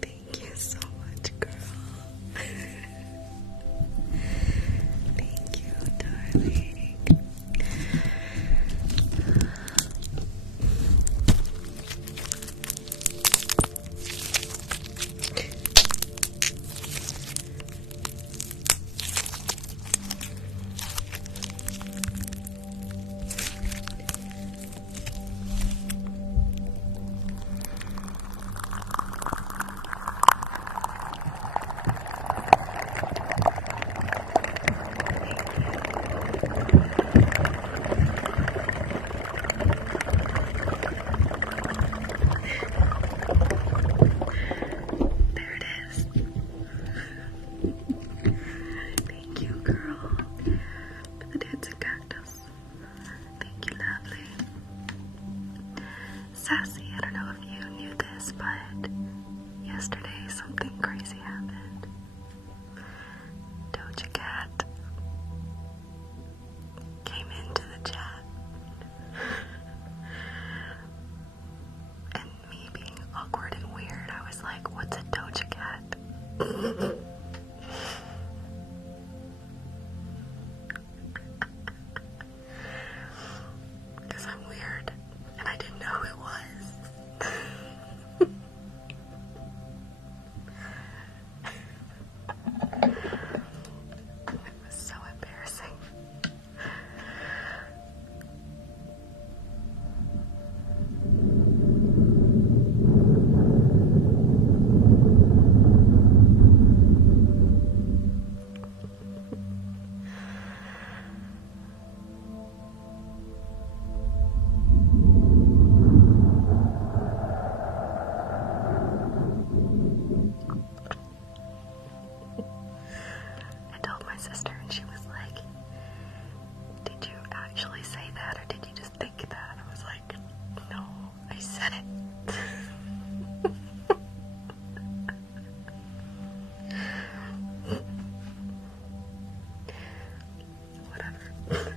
Thank you so much, girl. Thank you, darling. There it is. Thank you, girl, for the dancing cactus. Thank you, lovely. Sassy, I don't know if you knew this, but yesterday something crazy happened. Doja Cat came into the chat. And me being awkward and weird, I was like, what's a Doja Cat? Because I'm weird and I didn't know who it was. It was so embarrassing. I told my sister and she was like, did you actually say that or did you just think that? I was like, no, I said it. Whatever.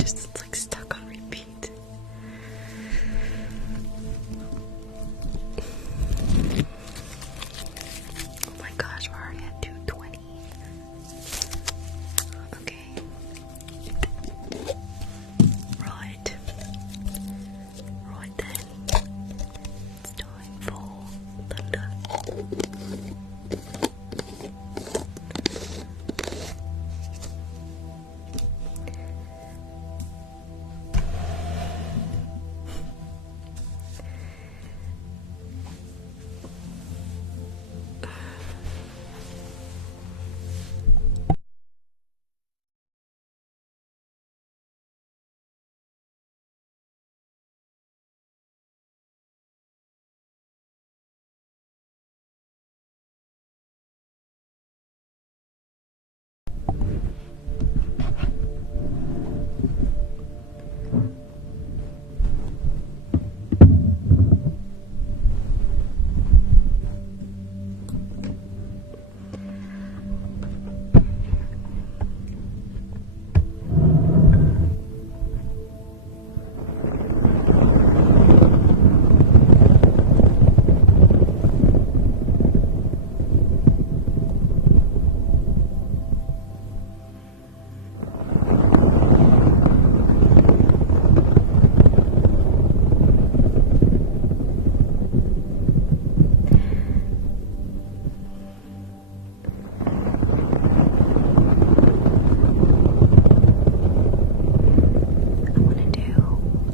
it's like stuck on repeat. Oh my gosh, we're already at 2:20. Okay. Right. Right then. It's time for thunder.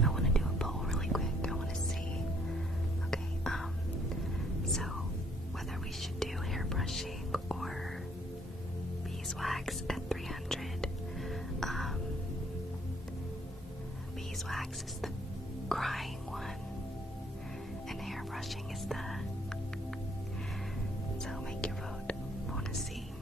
I wanna do a poll really quick. I wanna see. Okay, so whether we should do hair brushing or beeswax at 300. Beeswax is the crying one, and hair brushing is the. So make your vote. I wanna see.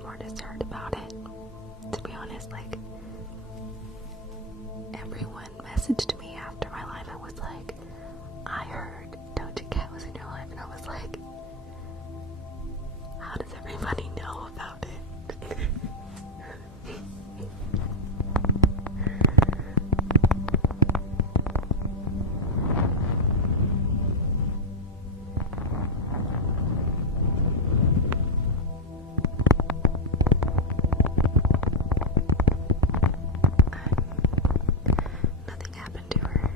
more disturbed about it. To be honest, like, everyone messaged me after my live and was like, I heard Doja Cat was in your life, and I was like, how does everybody know about it? Nothing happened to her.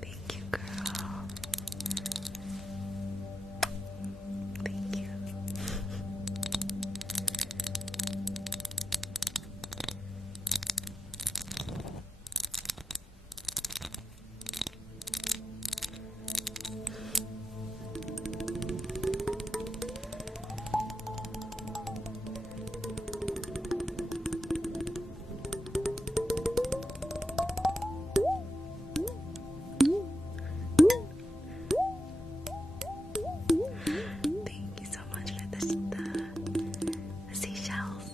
Thank you, girl. Thank you. Thank you so much for the seashells.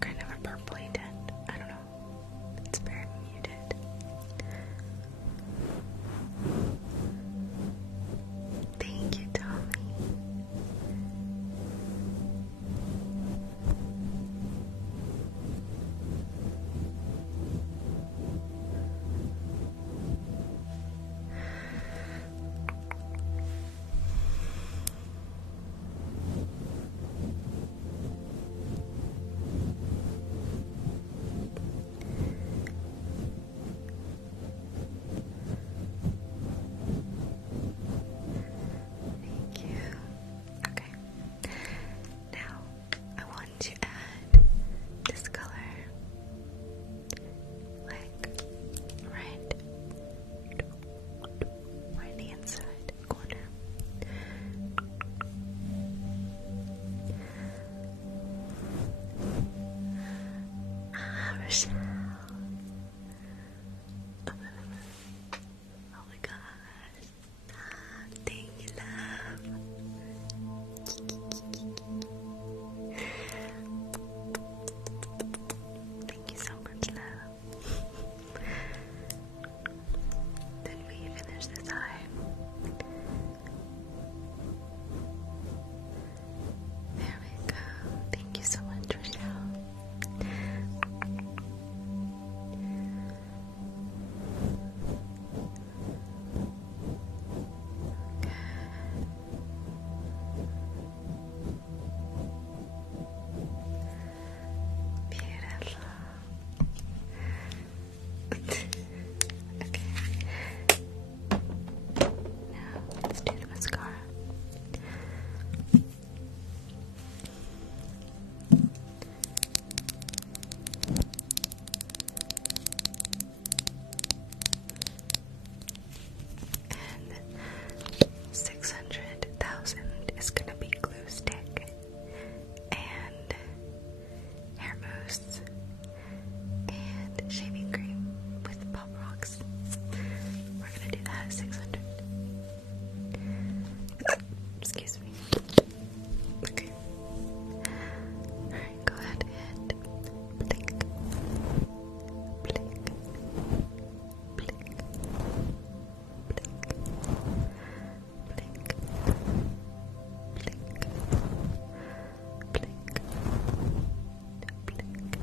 kind of a purpley tint. I don't know. It's very muted. Thank you, Tommy. Thank you. Okay. Now I want to add this color, like right in the inside corner. Rochelle. Oh my gosh. Thank you, love. Thank you so much, love. Did we finish this eye? There we go. Thank you so much, Rochelle. Beautiful. Okay. Now let's do the mascara. And 600,000 is gonna be Gluestick and hair mousse and shaving cream with Pop Rocks. We're gonna do that at 600. Excuse me. Okay. Alright, go ahead and blink. Blink. Blink. Blink. Blink. Blink. Blink. Blink.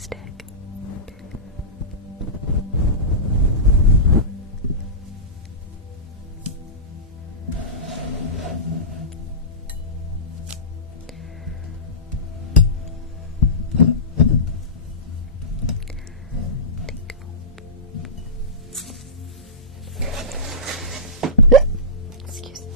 Gluestick. Excuse me.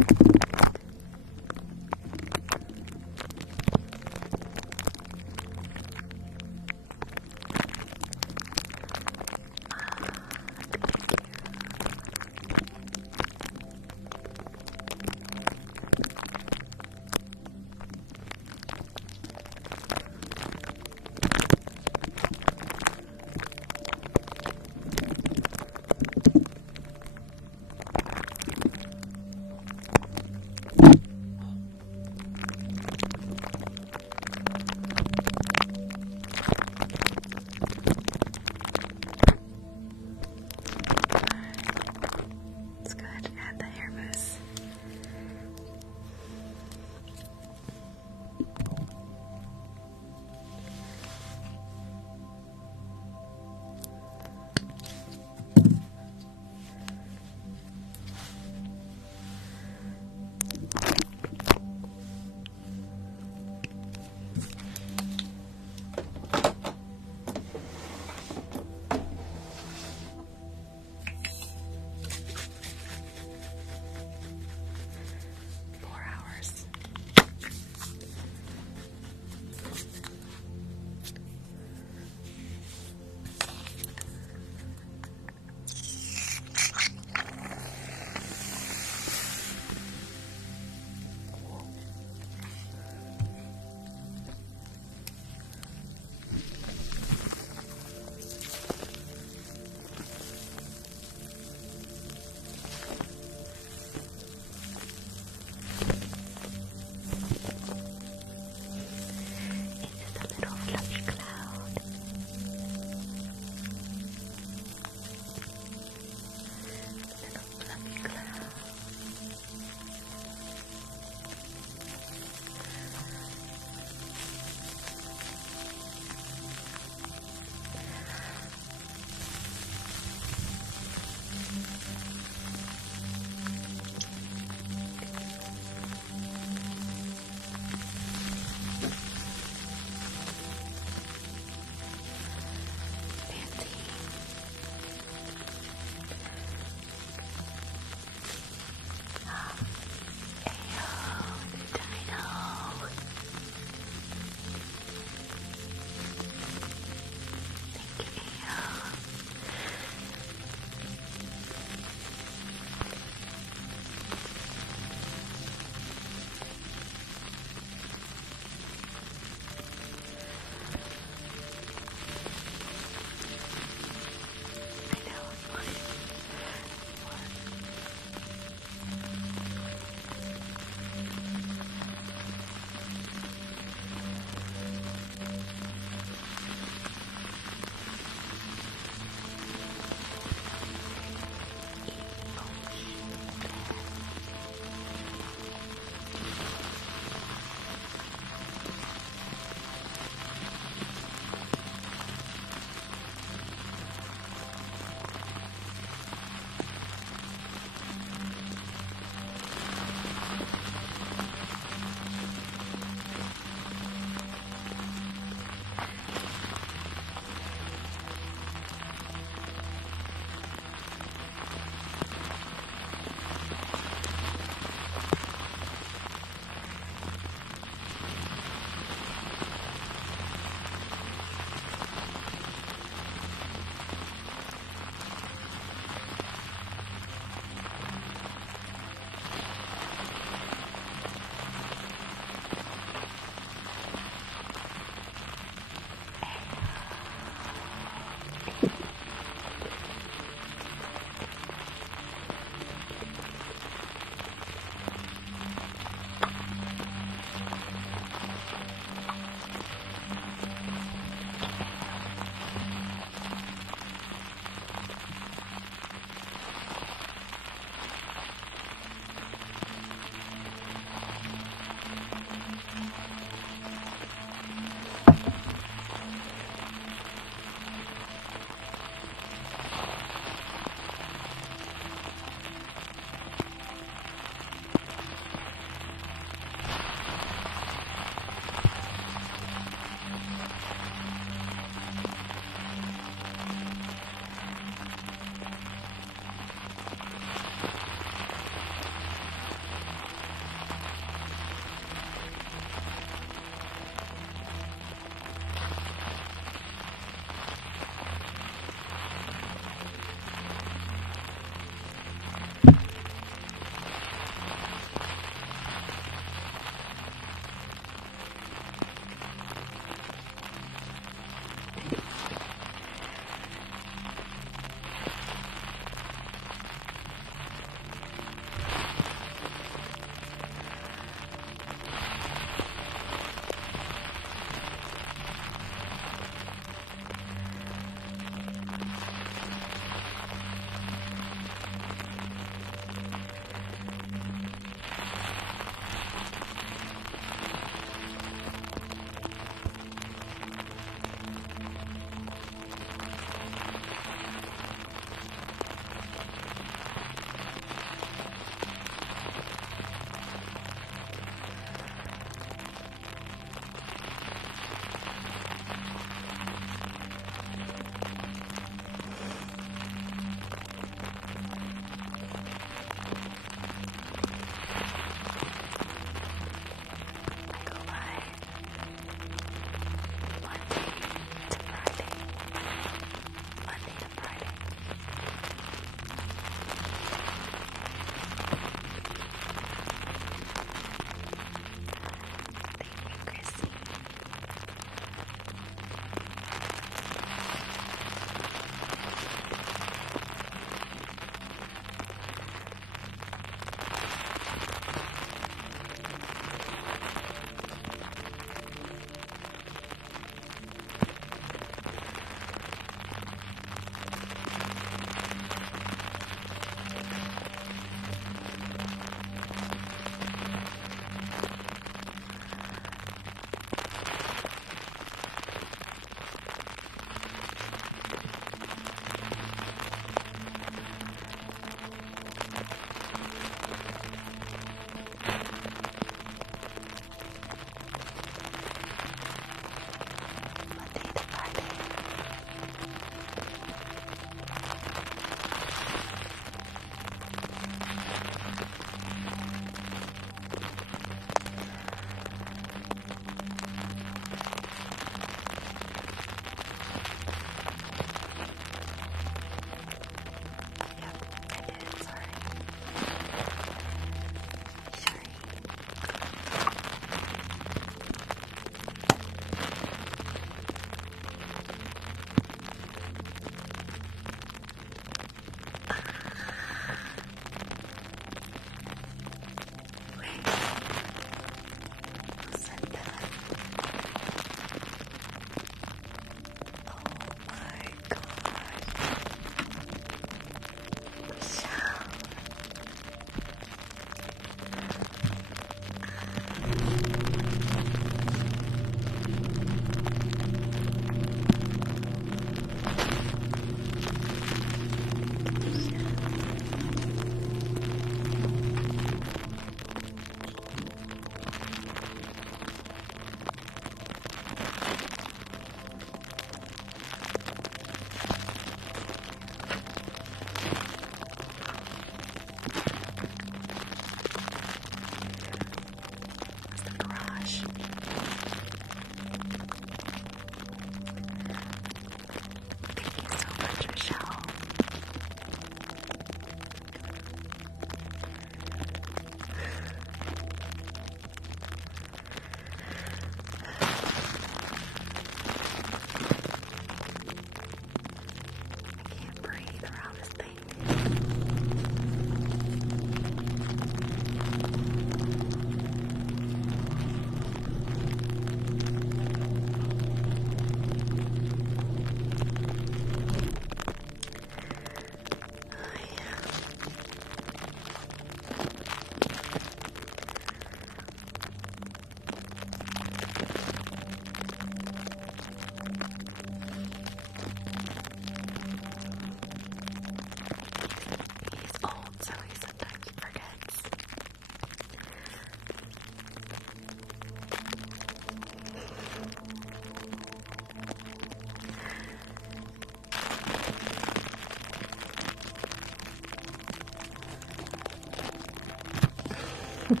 love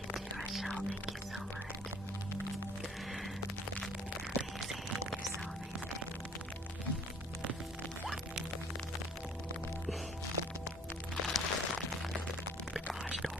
you too, Rochelle. Thank you so much. Amazing. You're so amazing. The garage door.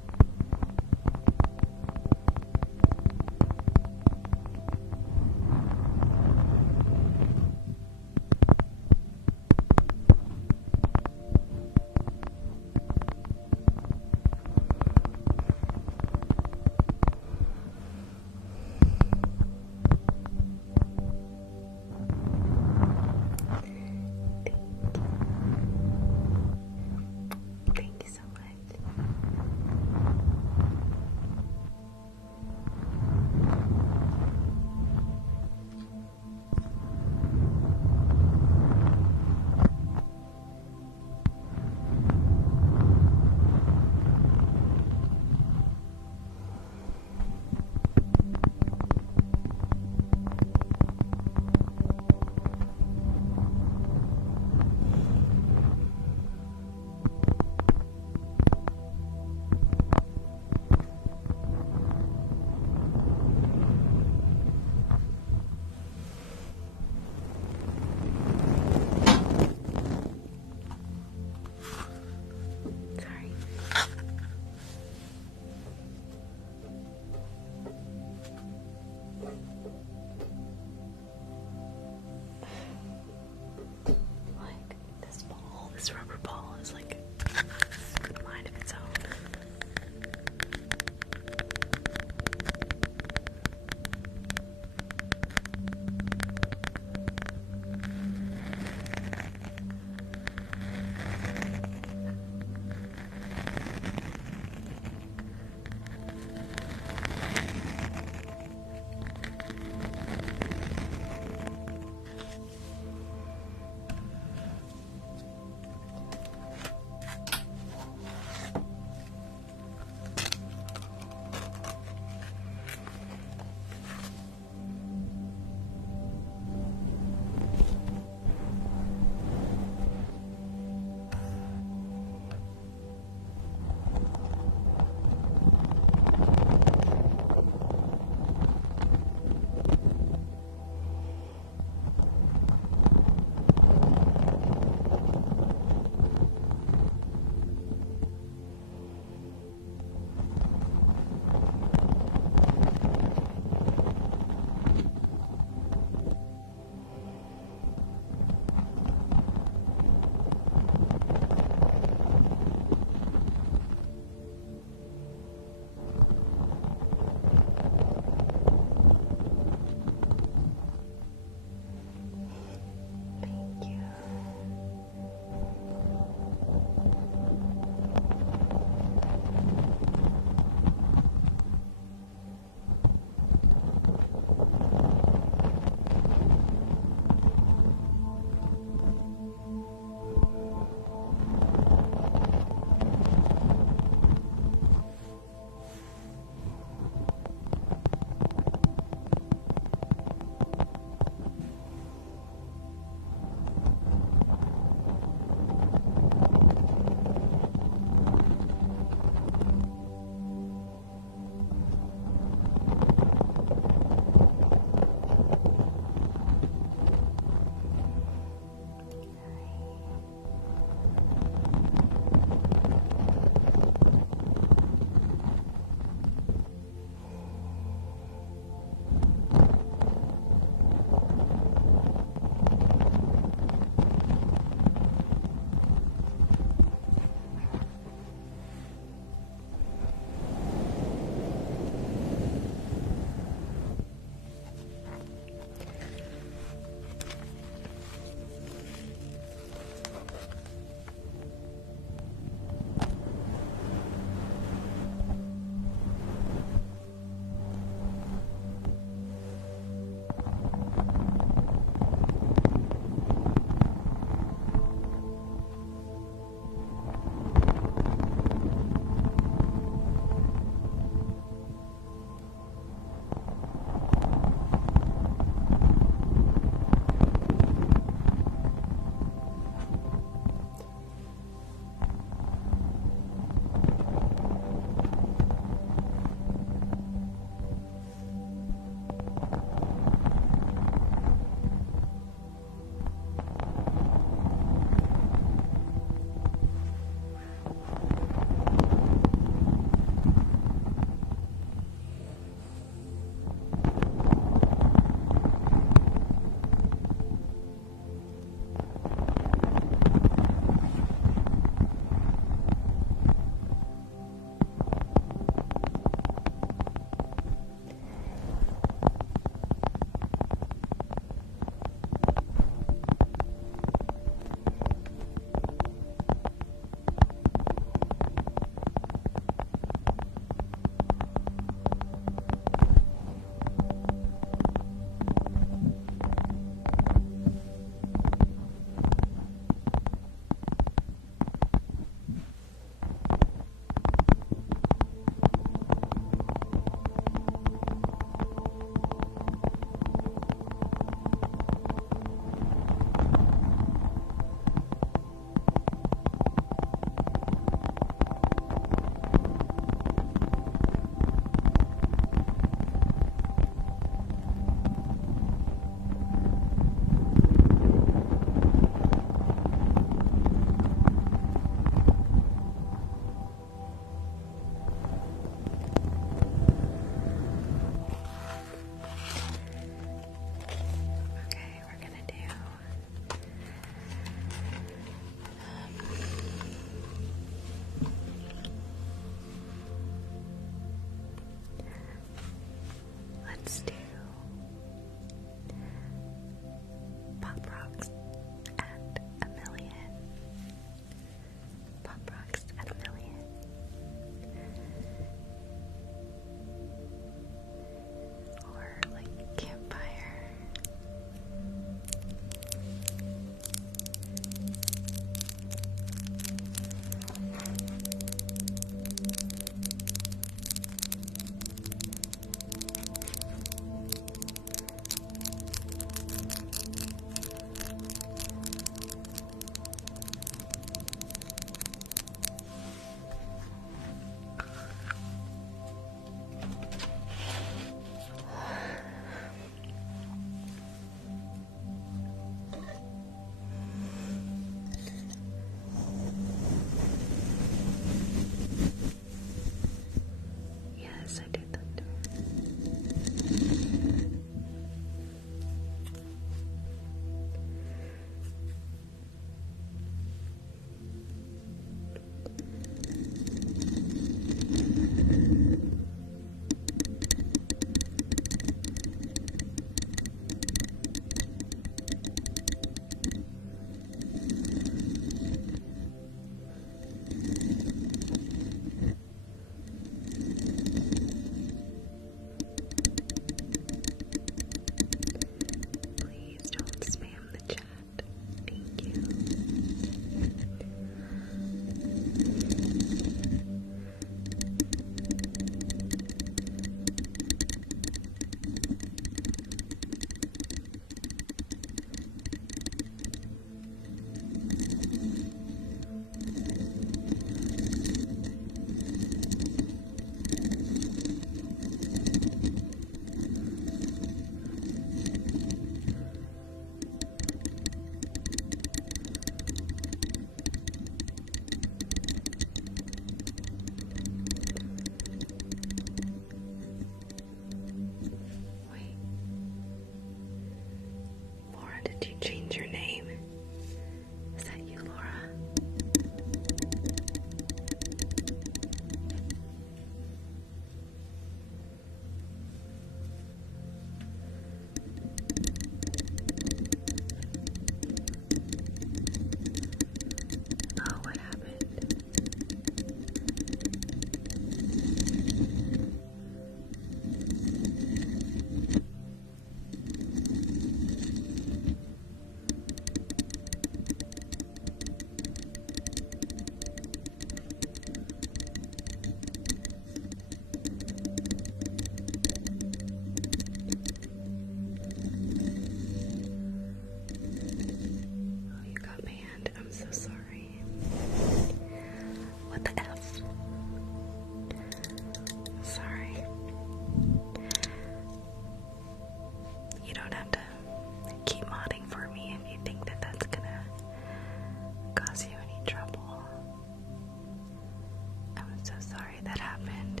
that happened.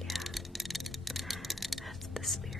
Yeah, that's the spirit.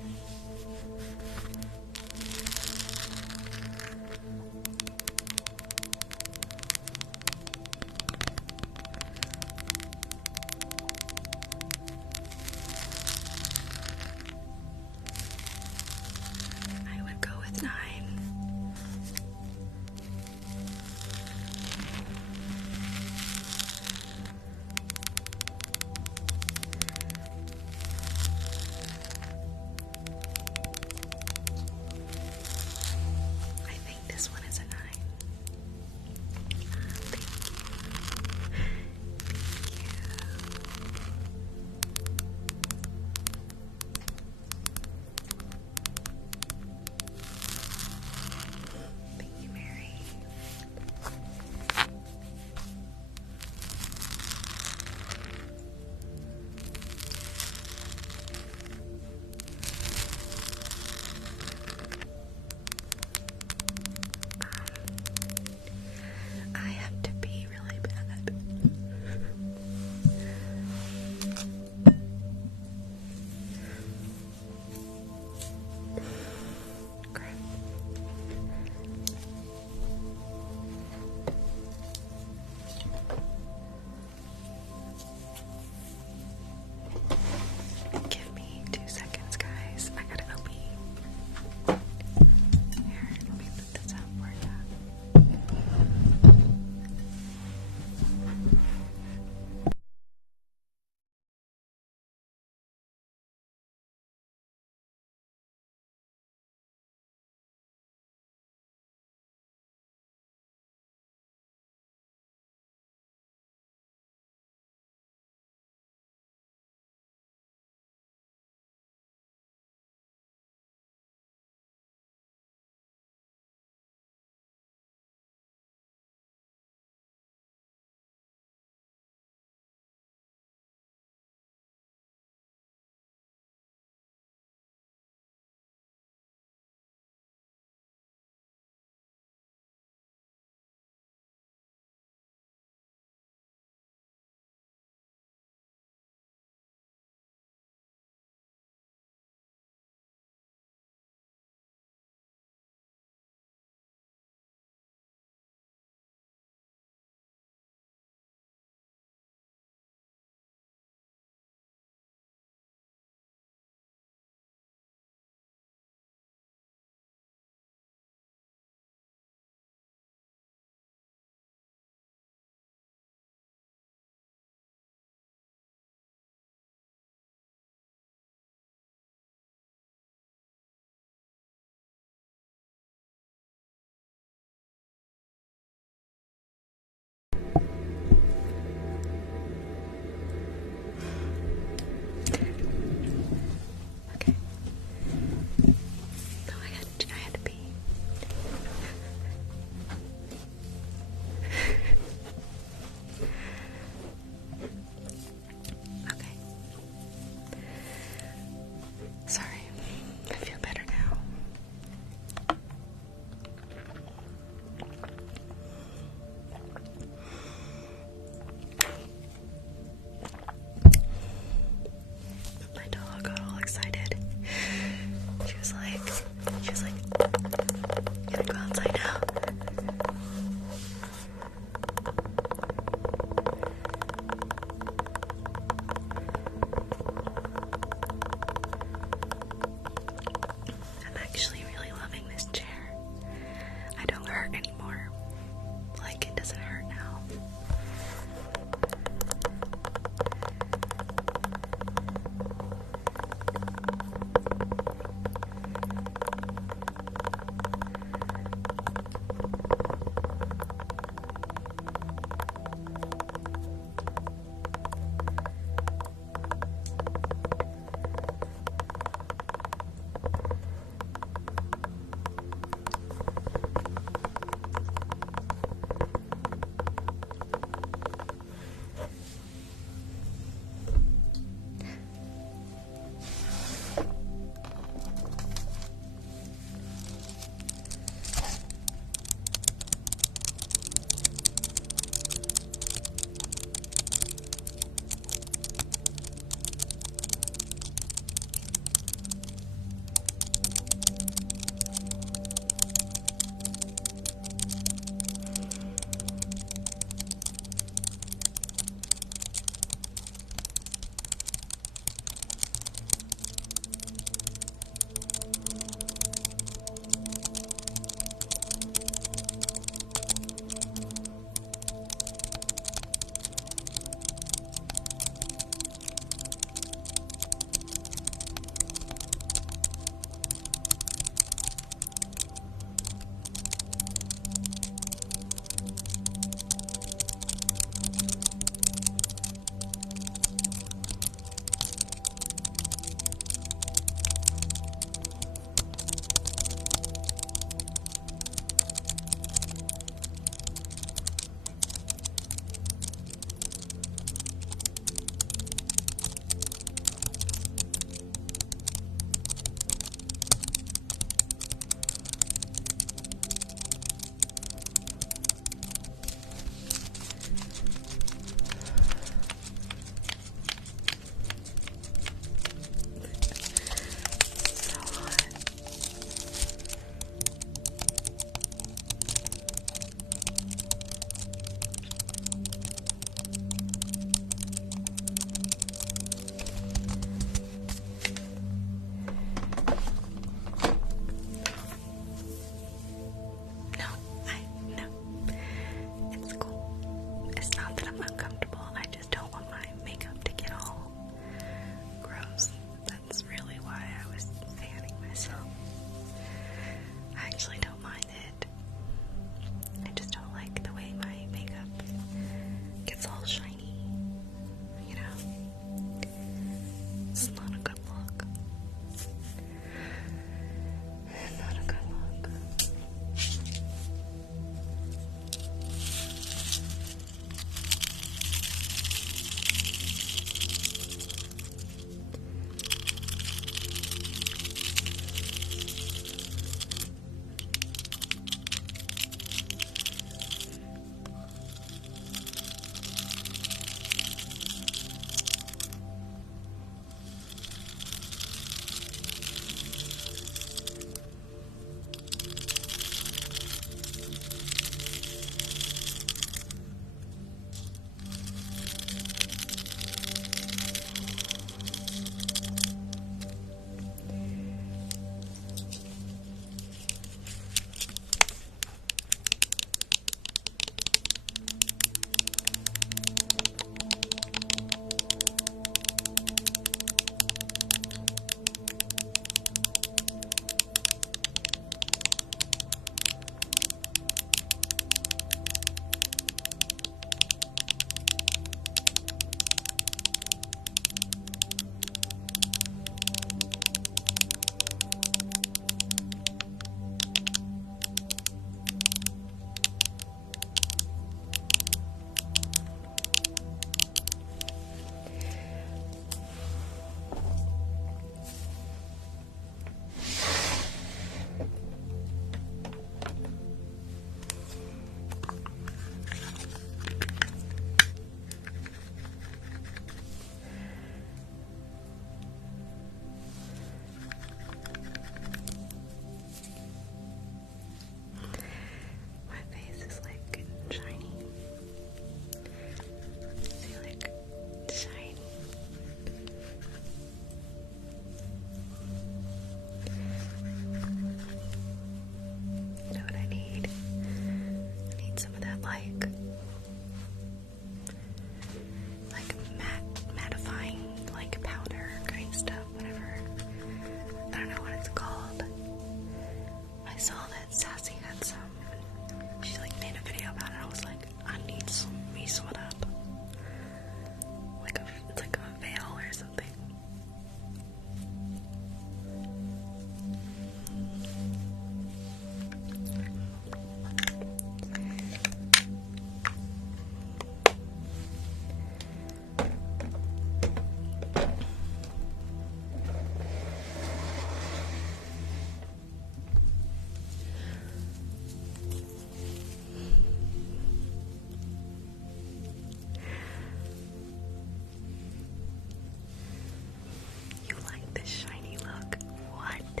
a shiny look. What?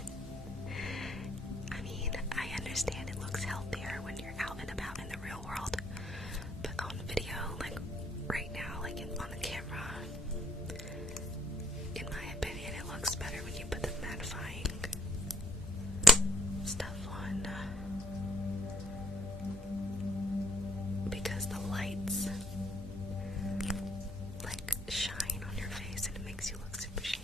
I mean, I understand it looks healthier when you're out and about in the real world, but on video, like right now, like on the camera, in my opinion, it looks better when you put the mattifying stuff on, because the lights like shine on your face and it makes you look super shiny.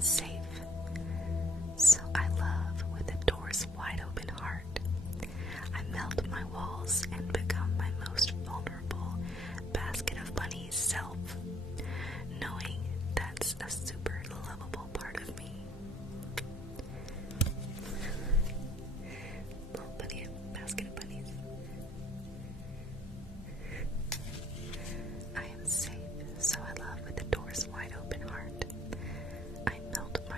safe. So I love with a doors wide open heart. I melt my walls and become my most vulnerable basket of bunnies self, knowing that's a super lovable part of me. Little bunny, basket of bunnies. I am safe, so I love with the doors wide open heart. I melt my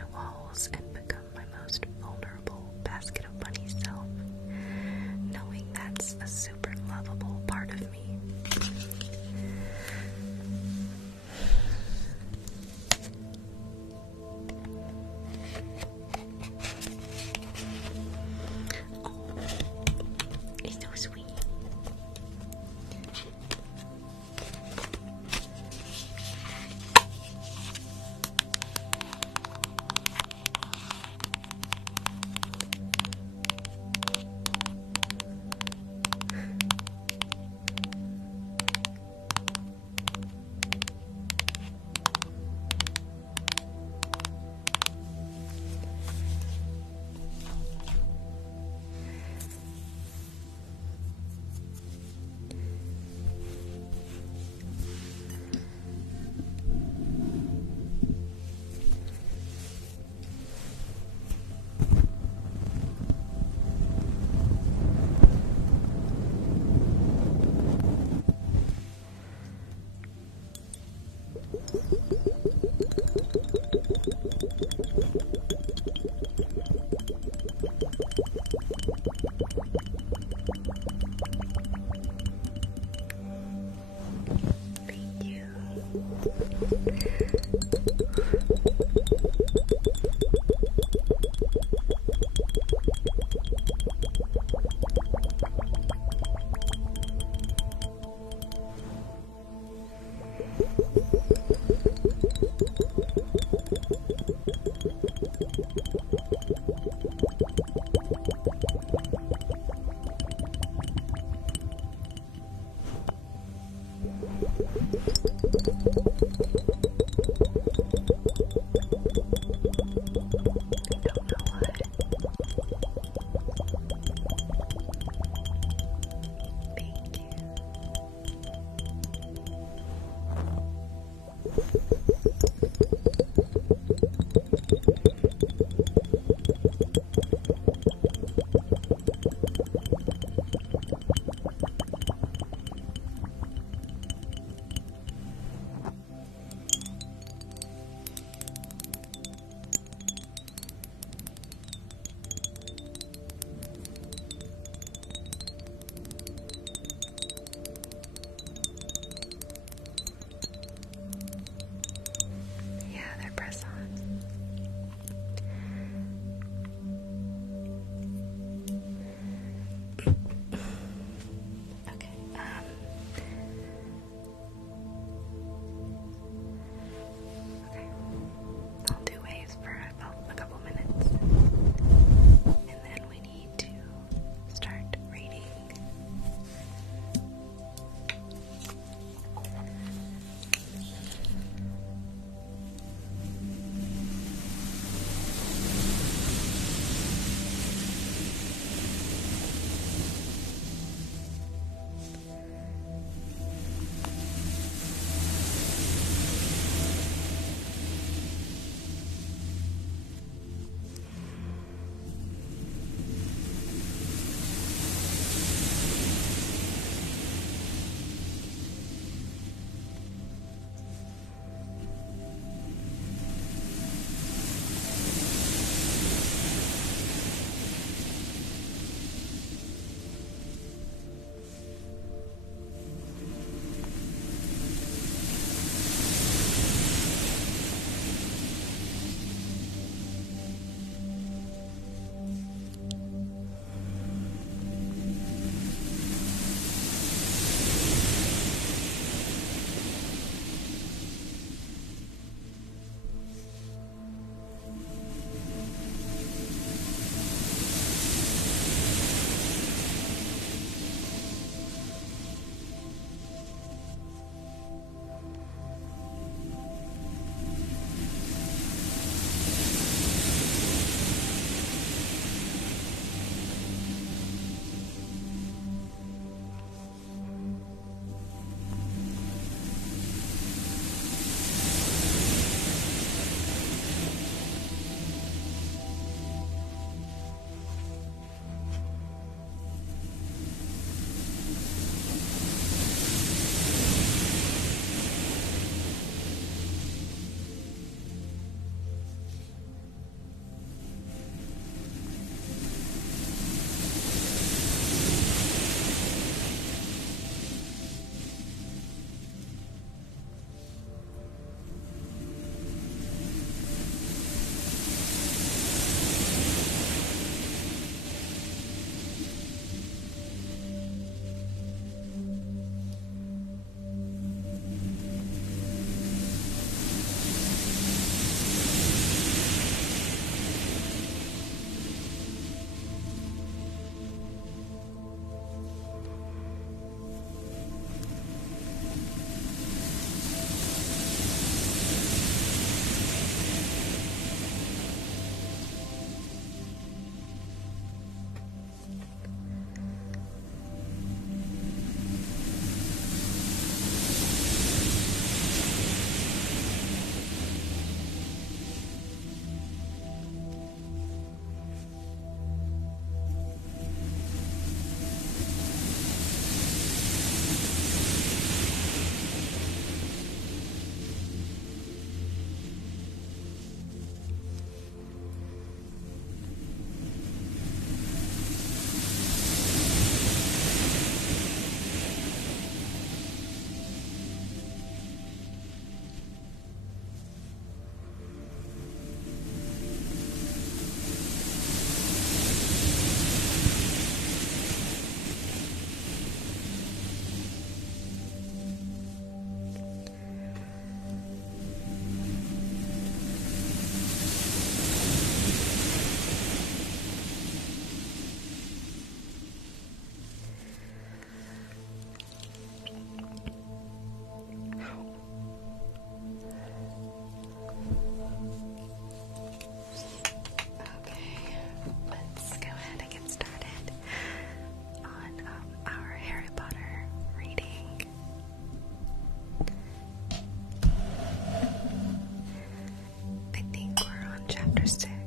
6.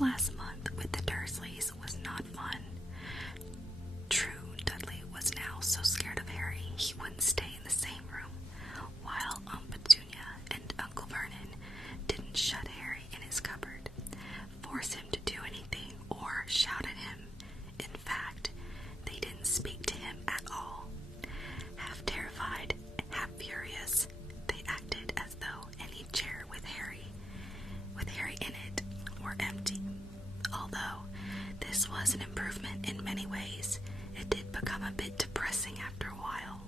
Last month with the Dursleys was not fun. True, Dudley was now so scared of Harry he wouldn't stay in the same room, while Aunt Petunia and Uncle Vernon didn't shut Harry in his cupboard, force him to do anything, or shout at him. In fact, they didn't speak to him at all. Half terrified, half furious, they acted as though any chair with Harry in it were empty. Although this was an improvement in many ways, it did become a bit depressing after a while.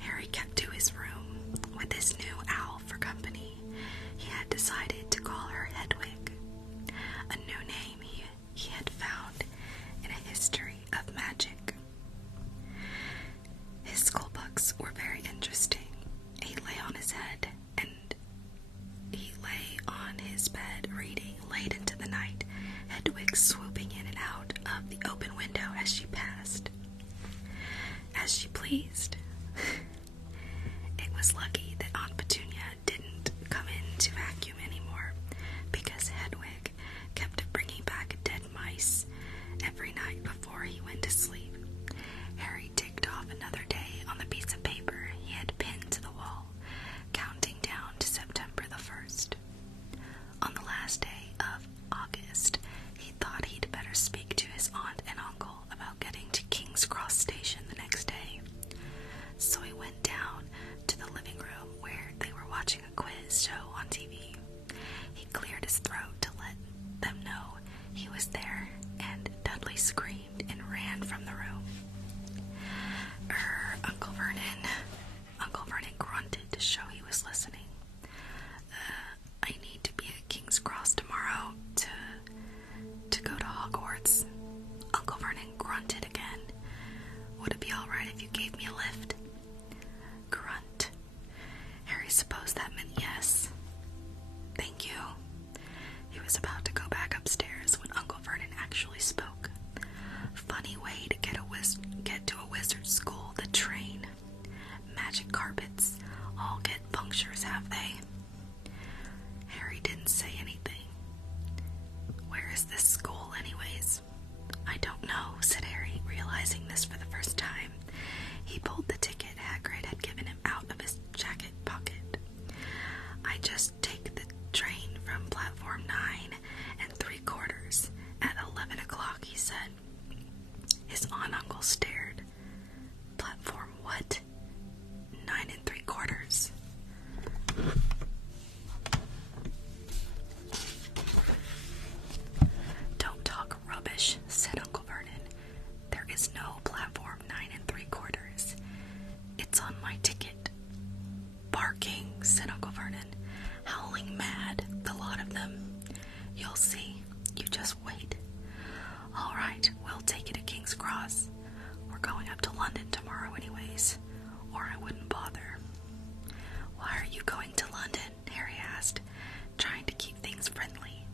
Harry kept to his room with his new owl for company. He had decided to call her Hedwig, a new name he had found in a history of magic. His school books were very interesting. He lay on his head and he lay on his bed reading late into the night, Hedwig swooping in and out of the open window as she passed, as she pleased. It was lucky that Aunt Petunia didn't come in to vacuum anymore, because Hedwig kept bringing back dead mice every night before he went to sleep. Harry ticked off another day on the piece of paper he had pinned to the wall, counting down to September the 1st. On the last day of August, he thought he'd better speak to his aunt and uncle about getting to King's Cross Station the next day. a lift? Grunt. Harry supposed that meant yes. Thank you. He was about to go back upstairs when Uncle Vernon actually spoke. Funny way to get to a wizard's school, the train. Magic carpets all get punctures, have they? Harry didn't say anything. Where is this school, anyways? I don't know, said Harry, realizing this for the first time. He pulled the ticket Hagrid had given him out of his jacket pocket. I just take the train from platform 9 3/4 at 11 o'clock, he said. His aunt and uncle stared. Platform what? 9 3/4. Don't talk rubbish, said Uncle Vernon. There is no platform 9 3/4. It's on my ticket. Barking, said Uncle Vernon. Howling mad, the lot of them. You'll see. You just wait. All right, we'll take you to King's Cross. We're going up to London tomorrow anyways, or I wouldn't bother. Why are you going to London? Harry asked, trying to keep things friendly.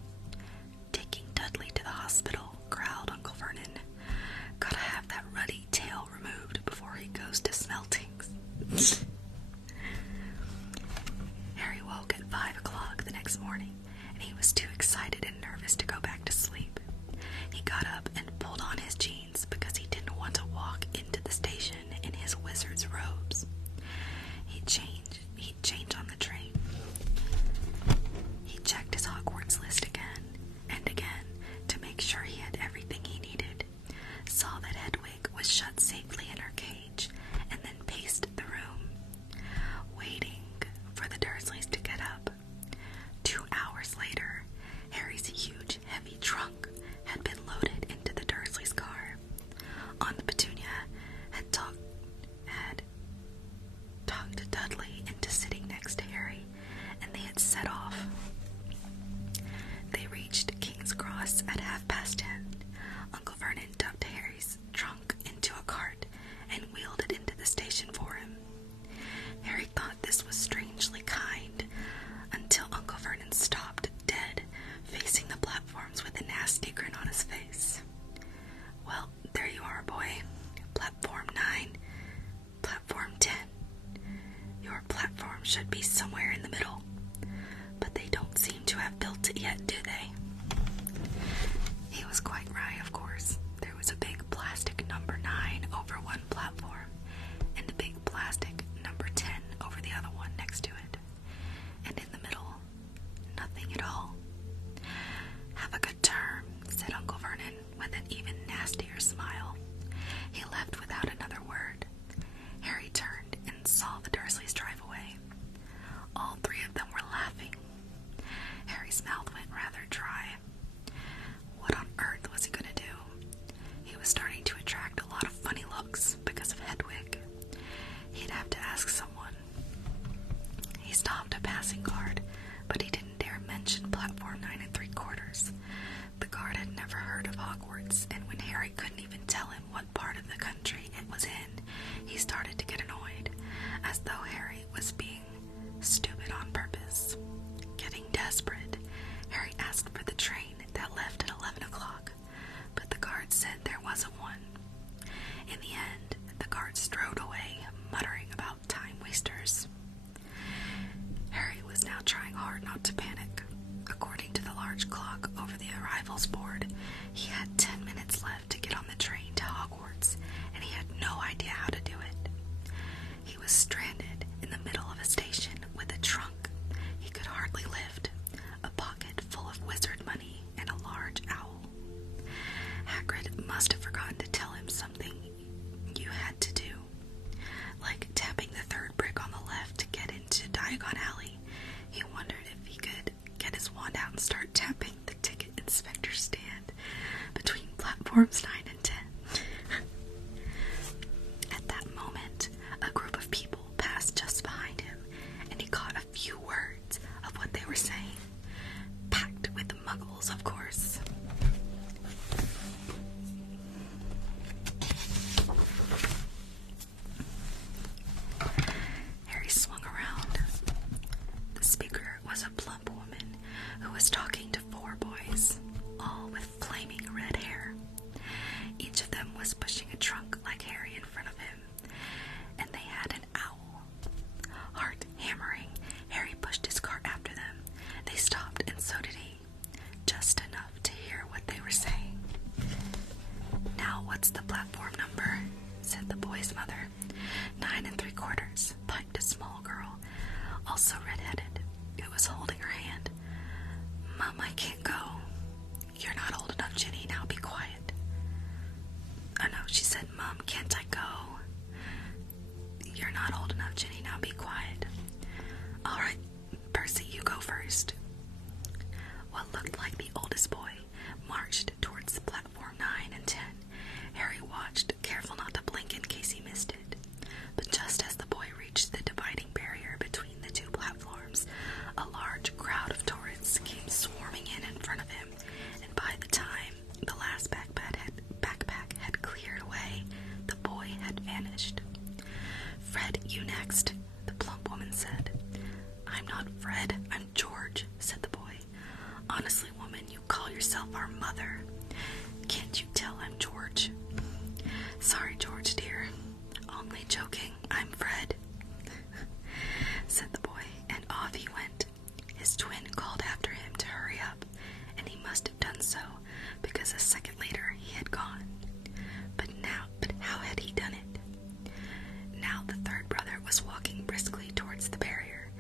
Taking Dudley to the hospital, growled Uncle Vernon. Gotta have that ruddy tail removed before he goes to Smeltings. Harry woke at 5 o'clock the next morning, and he was too excited and nervous to go back to sleep. He got up and pulled on his jeans because he didn't want to walk into the station in his wizard's robes. He'd change on the train. He checked his Hogwarts list again and again to make sure he had everything he needed, saw that Hedwig was shut safely in her cage, and then paced the room, waiting for the Dursleys to get up. 2 hours later, Harry's huge, heavy trunk had been loaded into the Dursleys' car. Aunt Petunia had talked Dudley into sitting next to Harry, and they had set off. They reached King's Cross at 10:30. Uncle Vernon dumped Harry's trunk into a cart and wheeled it into the station for him. Harry thought this was strangely kind, until Uncle Vernon stopped dead, facing the platforms with a nasty grin on his face. Well, there you are, boy. Platform 9, platform 10. Your platform should be somewhere in the middle, but they don't seem to have built it yet, do they? He was quite right, of course. There was a big plastic number 9 over one platform, and a big plastic number 10 over the other one next to it. And in the middle, nothing at all. Have a good term, said Uncle Vernon with an even nastier smile. He left without another word. Harry turned and saw the Dursleys drive away. All 3 of them were laughing. Harry's mouth went rather dry. What on earth was he going to do? He was starting to attract a lot of funny looks because of Hedwig. He'd have to ask someone. He stopped a passing guard, but he didn't dare mention platform 9 3/4. The guard had never heard of Hogwarts, and when Harry couldn't even tell him what part of the country it was in, he started to get annoyed, as though Harry was being stupid on purpose. Getting desperate, Harry asked for the train that left at 11 o'clock, but the guard said there wasn't one. In the end, the guard strode away, muttering about time wasters. Harry was now trying hard not to panic. According to the large clock over the arrivals board, he had 10 minutes left to get on the train to Hogwarts, and he had no idea how to do it. He was stranded in the middle of a station with a trunk he could hardly lift, a pocket full of wizard money, and a large owl. Hagrid must have forgotten to tell him something you had to do, like tapping the 3rd brick on the left to get into Diagon Alley. He wondered if he could get his wand out and start tapping the ticket inspector stand between platforms 9 and 10. At that moment, a group of people passed just behind him, and he caught a few words of what they were saying, packed with muggles, of course. also redheaded, who was holding her hand. "Mom, I can't go." "You're not old enough, Jenny. Now be quiet." "Oh no," she said. "Mom, can't I go?" "You're not old enough, Jenny. Now be quiet." "All right, Percy, you go first." What looked like the oldest boy marched towards platform 9 and 10. Harry watched, careful not to blink in case he missed it. But just as the boy reached the dividing barrier between the two platforms, a large crowd of tourists came swarming in front of him, and by the time the last backpack had cleared away, the boy had vanished. "Fred, you next," the plump woman said. "I'm not Fred, I'm George," said the boy. "Honestly, woman, you call yourself our mother. Can't you tell I'm George?" "Sorry, George, dear. Only joking. I'm Fred," said the boy, and off he went. His twin called after him to hurry up, and he must have done so, because a second later he had gone. But how had he done it? Now the third brother was walking briskly towards the barrier.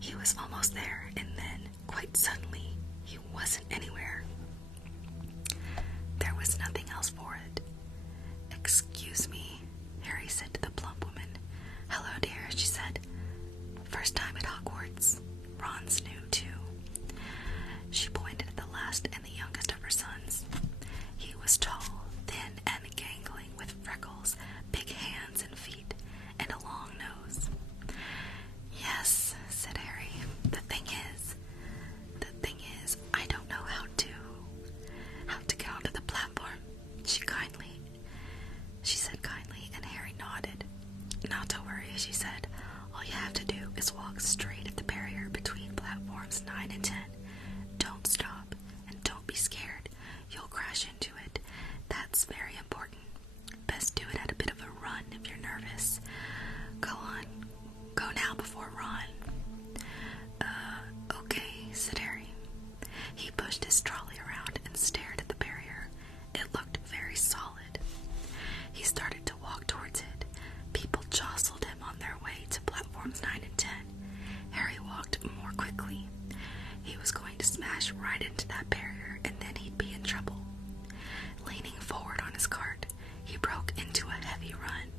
He was almost there, and then, quite suddenly, he wasn't anywhere. There was nothing else for it. "Excuse me," Harry said to the plump woman. "Hello, dear," she said. "First time at Hogwarts. Ron's new, too." She pointed at the last and the youngest of her sons. He was tall, thin, and gangling, with freckles, big hands and feet, and a long nose. "Yes," said Harry. The thing is, I don't know how to get onto the platform." She said kindly, and Harry nodded. "Not to worry," she said. "All you have to do is walk straight at the barrier between platforms 9 and 10. Don't stop, and don't be scared. You'll crash into it. That's very important. Best do it at a bit of a run if you're nervous. Go on. Go now before Ron." Okay," said Harry. He pushed his trolley around and stared at the barrier. It looked very solid. He started to walk towards it. People jostled him on their way to platforms 9 and 10. Harry walked more quickly. He was going to smash right into that barrier, and then he'd be in trouble. Leaning forward on his cart, he broke into a heavy run.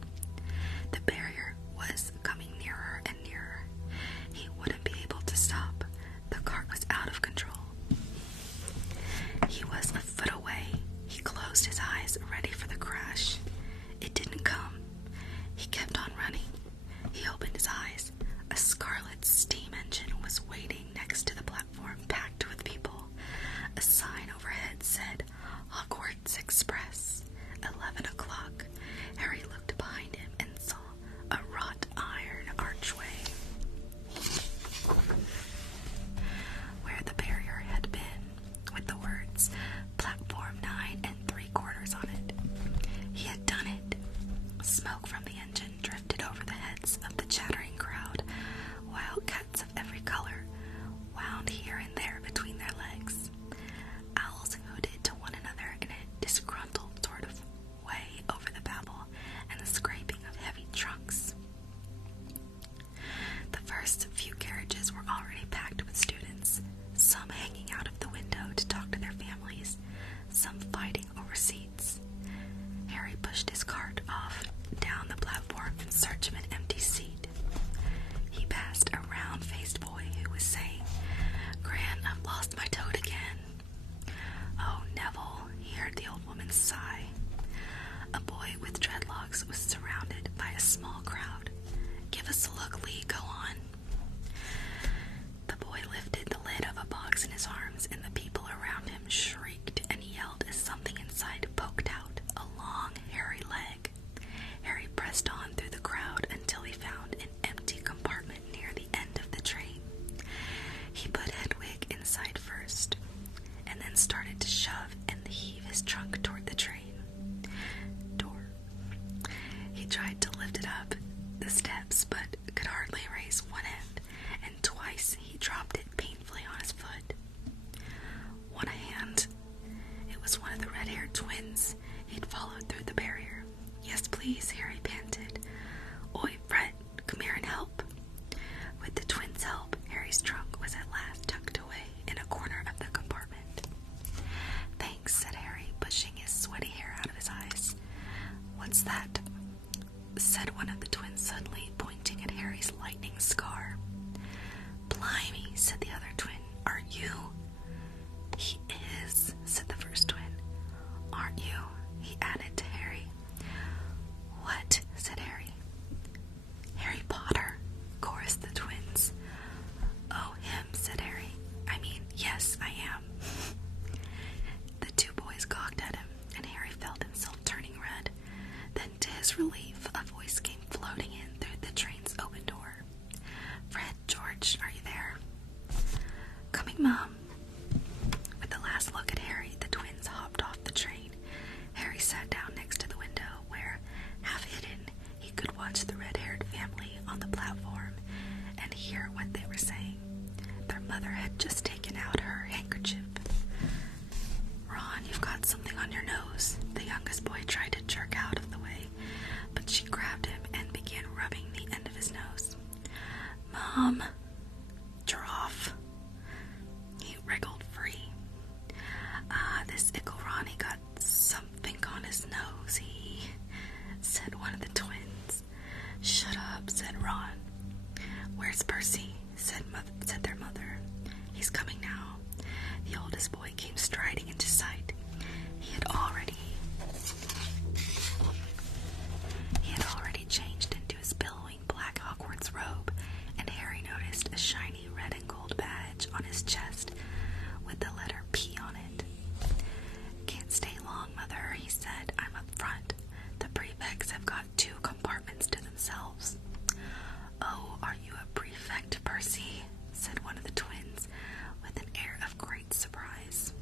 The barrier was coming nearer and nearer. He wouldn't be able to stop. The cart was out of control. He was a foot away. He closed his eyes, ready for the crash. It didn't come. He kept on running. He opened his eyes. A scarlet steam engine was waiting next to the platform, packed with people. A sign overhead said, "Hogwarts Express, 11 o'clock. Harry looked behind him and saw a wrought iron archway where the barrier had been, with the words "Platform 9 and 3/4" on it. He had done it. Smoke from the engine drifted over the heads of the chattering crowd. Wildcats of every color wound here and there between their legs. Owls hooted to one another in a disgruntled sort of way over the babble and the scraping of heavy trunks. The first few carriages were already packed with students, some hanging out of the window to talk to their families, some fighting over seats. Harry pushed his cart off down the platform in search of an empty seat. He passed a round-faced boy who was saying, "Gran, I've lost my toad again." "Oh, Neville," he heard the old woman sigh. A boy with dreadlocks was surrounded by a small crowd. "Give us a look, Lee. Go on." The boy lifted the lid of a box in his arms, and the people around him shrieked and yelled as something inside poked out a long, hairy leg. Harry pressed on through the crowd until he found an empty compartment near the end of the train. He put Hedwig inside first, and then started to shove and heave his trunk toward the train door. He tried to lift it up the steps, but could hardly raise one end, and twice he dropped it painfully on his foot. One hand. It was one of the red-haired twins. He'd followed through the barrier. "Yes, please," Harry panted. "Oi, Fred, come here and help." With the twins' help, What's that? Said one of the twins suddenly, pointing at Harry's lightning scar. Blimey, said the other twin. Are you? He is, said the first twin. Aren't you? He added to Harry. What? Said Harry. Harry Potter, chorused the twins. Oh, him, said Harry. I mean, yes, I am. The two boys gawked at him, and Harry felt himself turning red. Then, to his relief, a voice came floating in through the train's open door. Fred, George, are you there? Coming, Mom. With the last look at Harry, the twins hopped off the train. Harry sat down next to the window where, half hidden, he could watch the red-haired family on the platform and hear what they were saying. Their mother had just taken out her handkerchief. Ron, you've got something on your nose. The youngest boy tried to jerk out of the way, but she grabbed him and began rubbing the end of his nose. Mom, off. He wriggled free. This ickle Ronnie got something on his nose, said one of the twins. Shut up, said Ron. Where's Percy? said their mother. He's coming now. The oldest boy came striding into sight. He had already changed into his billowing black Hogwarts robe, and Harry noticed a shiny red and gold badge on his chest with the letter P on it. Can't stay long, Mother, he said. I'm up front. The prefects have got 2 compartments to themselves. Oh, are you a prefect, Percy? Said one of the twins with an air of great surprise.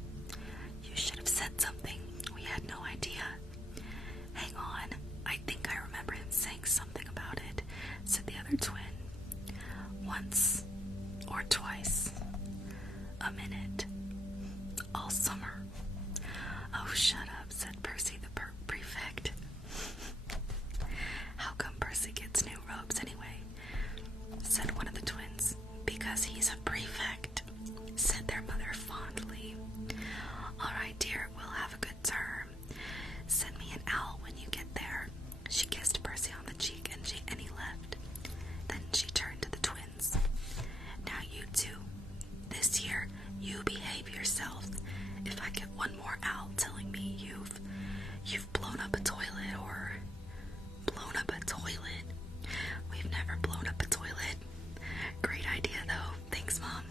You should have said something. We had no idea. Hang on. I think I remember him saying something about it, said the other twin. Once or twice. A minute. All summer. Oh, shut up, said Percy the prefect. How come Percy gets new robes anyway? Said one of the twins. Because he's a prefect, said their mother fondly. All right, dear, we'll have a good term. Send me an owl when you get there. She kissed Percy on the cheek and he left. Then she turned to the twins. Now you two, this year, you behave yourselves. If I get one more owl telling me you've blown up a toilet or blown up a toilet. We've never blown up a toilet. Great idea though. Thanks, Mom.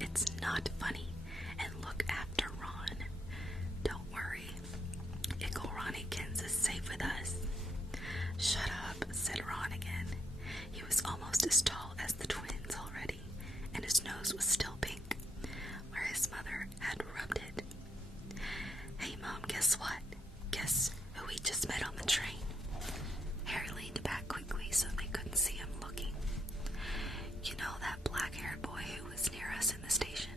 It's not funny. And look after Ron. Don't worry. Ickle Ronnikins is safe with us. Shut up, said Ron again. He was almost as tall as the twins already, and his nose was still pink, where his mother had rubbed it. Hey, Mom, guess what? Guess who we just met on the train? Harry leaned back quickly so they couldn't see him looking. You know that black-haired boy who was near us in the station?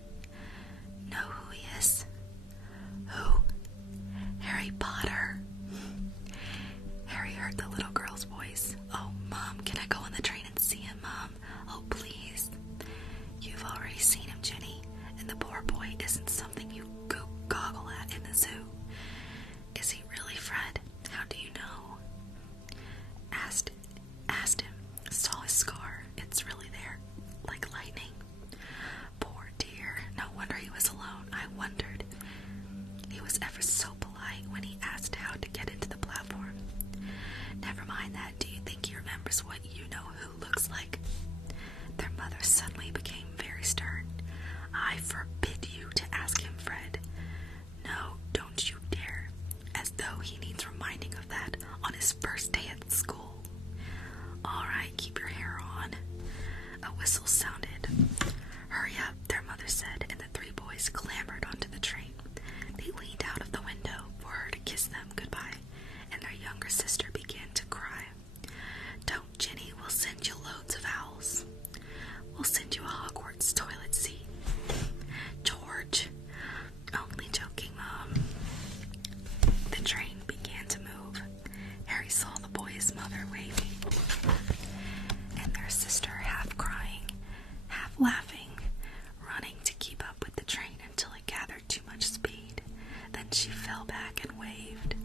Know who he is? Who? Harry Potter. Harry heard the little girl's voice. Oh, Mom, can I go on the train and see him, Mom? Oh, please. You've already seen him, Jenny, and the poor boy isn't something you goggle at in the zoo. Is he really, Fred? How do you know? Asked him. Saw his scar. It's really there, like lightning. Poor dear. No wonder he was alone. I wondered. He was ever so polite when he asked how to get into the platform. Never mind that. Do you think he remembers what you know who looks like? Their mother suddenly became very stern. I forbid you to ask him, Fred. No, don't you dare. As though he needs reminding of that on his first day at school. All right, keep your hair on. A whistle sounded. Hurry up, their mother said, and the 3 boys clambered onto the train. They leaned out of the window for her to kiss them goodbye, and their younger sister began to cry. Don't, Jenny, we'll send you loads of owls. We'll send you a Hogwarts toilet seat. George. Only joking, Mom. The train began to move. Harry saw the boy's mother waving, and their sister half crying, half laughing, running to keep up with the train until it gathered too much speed. Then she fell back and waved.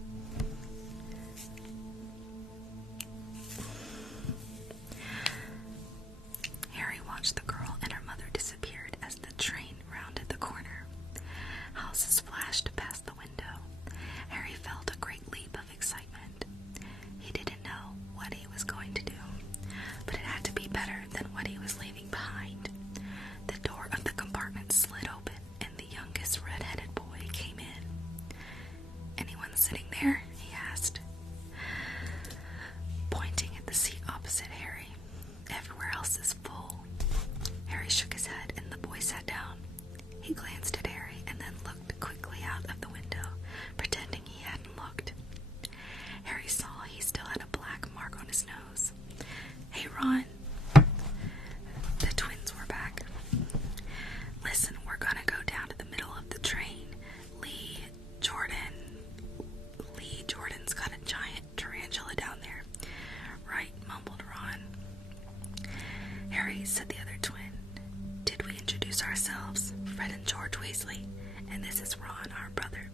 this is Ron, our brother.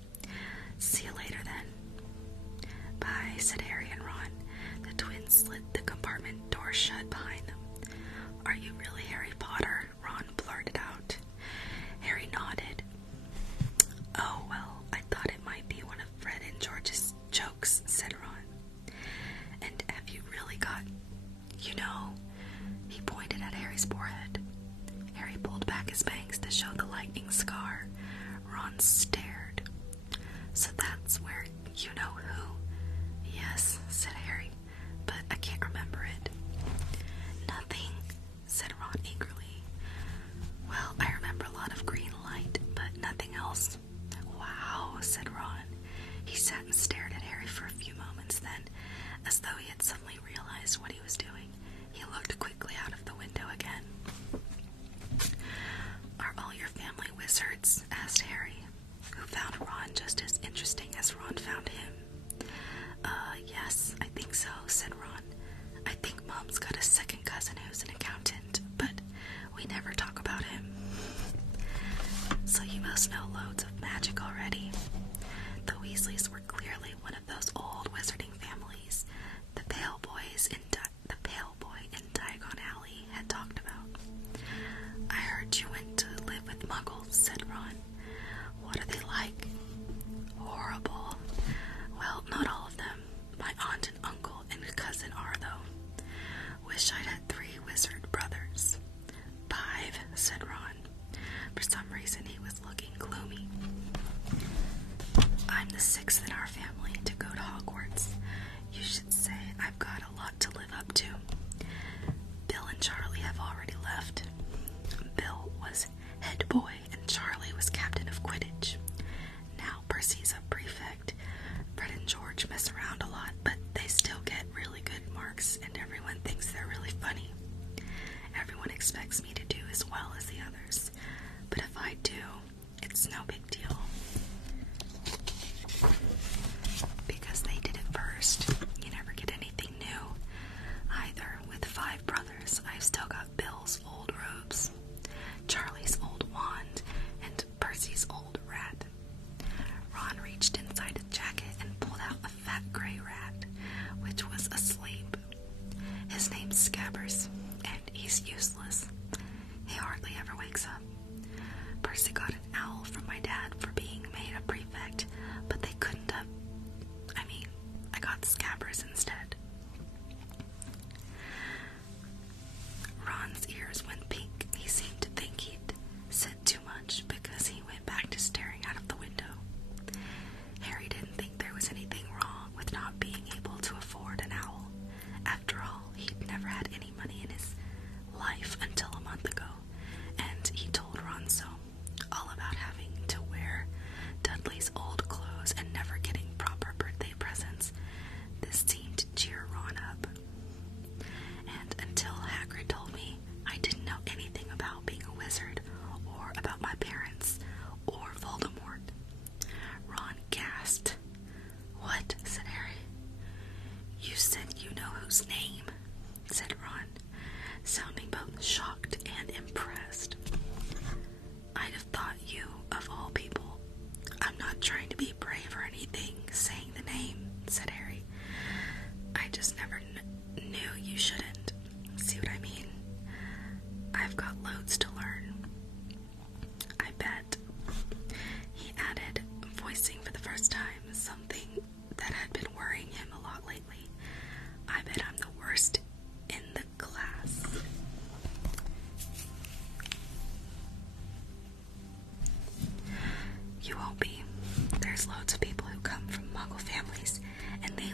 See you later then. Bye, said Harry and Ron. The twins slid the compartment door shut behind them. Are you really Harry Potter? Ron blurted out. Harry nodded. Oh, well, I thought it might be one of Fred and George's jokes, said Ron. And have you really got, he pointed at Harry's forehead. Harry pulled back his bangs to show the lightning scar. Ron stared. So that's where you-know-who? Yes, said Harry, but I can't remember it. Nothing, said Ron eagerly. Well, I remember a lot of green light, but nothing else. Wow, said Ron. He sat and stared at Harry for a few moments, then, as though he had suddenly realized what he was doing, he looked quickly out of the window again. Are all your family wizards? Asked Harry, who found Ron just as interesting as Ron found him. Yes, I think so, said Ron. I think Mom's got a second cousin who's an accountant, but we never talk about him. So you must know loads of magic already. The Weasleys were clearly one of those old wizarding families the Pale Boy in Diagon Alley had talked about. I heard you went to live with Muggles, said Ron. What are they like? Horrible. Well, not all of them. My aunt and uncle and cousin are, though. Wish I'd had 3 wizard brothers. 5, said Ron. For some reason, he was looking gloomy. I'm the 6th in our family to go to Hogwarts. You should say I've got a lot to live up to. Bill and Charlie have already left. Bill was head boy and Charlie was captain of Quidditch. Now Percy's a prefect. Fred and George mess around a lot, but they still get really good marks and everyone thinks they're really funny. Everyone expects me to do as well as the others, but if I do, it's no big deal. Because they did it first. You never get anything new. Either. With 5 brothers, I've still got Bill's old robes, Charlie's old wand, and Percy's old rat. Ron reached inside his jacket and pulled out a fat gray rat, which was asleep. His name's Scabbers, and he's useless. He hardly ever wakes up. Percy got an owl from my dad for being made a prefect, but they couldn't have. I got Scabbers instead. Ron's ears went pink. He seemed to think he'd said too much because he went back to staring out of the window. Harry didn't think there was anything wrong with not being able to afford an owl. After all, he'd never had any money in his life until a month ago, and he told Ron so, all about having to wear Dudley's old clothes and never getting proper birthday presents. This seemed to cheer Ron up. And until Hagrid told me, I didn't know anything about being a wizard, or about my parents, or Voldemort. Ron gasped. What? Said Harry. You said you know whose name, said Ron, sounding both shocked and impressed. I'd have thought you, of all people. I'm not trying to be brave or anything, saying the name, said Harry. I just never knew you shouldn't. See what I mean? I've got loads to learn. I bet. He added, voicing for the first time something that had been worrying him a lot lately. I bet I'm the worst in the class. You won't be. There's loads of people who come from Muggle families, and they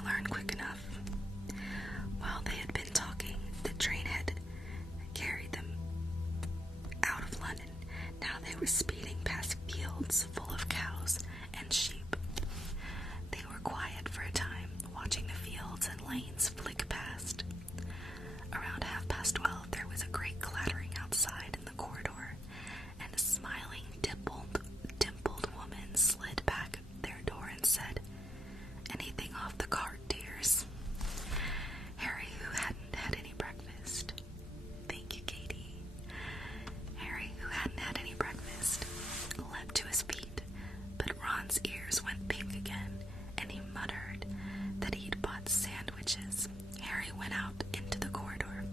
sandwiches. Harry went out into the corridor.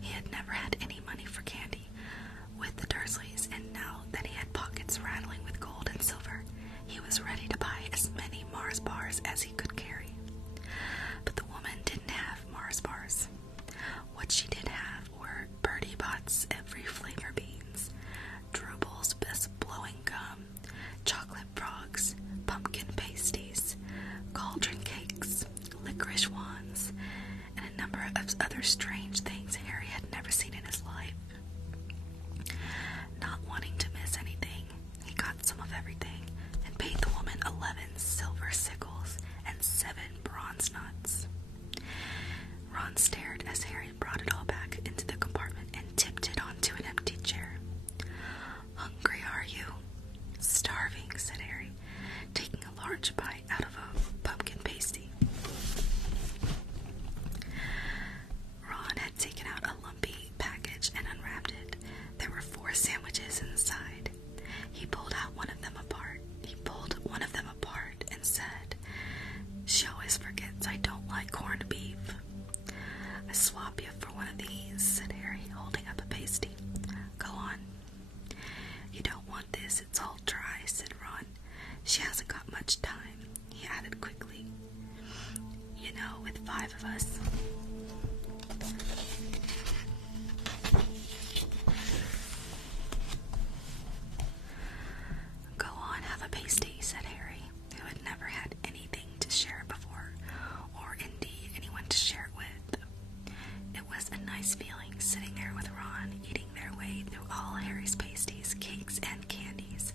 He had never had any money for candy with the Dursleys, and now that he had pockets rattling with gold and silver, he was ready to buy as many Mars bars as he could carry. But the woman didn't have Mars bars. What she did have were Bertie Bott's every flavor beans, Drooble's best blowing gum, chocolate frogs, pumpkin pasties, cauldron cakes, licorice wands, and a number of other strange things Harry had never seen in his life. Not wanting to miss anything, he got some of everything and paid the woman 11 silver sickles and 7 bronze nuts. Ron stared as Harry brought it all back into the compartment and tipped it onto an empty chair. "Hungry, are you?" "Starving," said Harry, taking a large bite out of a pumpkin pasty. Ron had taken out a lumpy package and unwrapped it. There were 4 sandwiches inside. He pulled one of them apart and said, "She always forgets I don't like corned beef." "I swap you for one of these," said Harry, holding up a pasty. "Go on." "You don't want this, it's all dry," said Ron. "She hasn't got much time," he added quickly. "You know, with 5 of us." "Go on, have a pasty," said Harry, who had never had anything to share before, or indeed anyone to share it with. It was a nice feeling sitting there with Ron, eating their way through all Harry's pasties, cakes, and candies.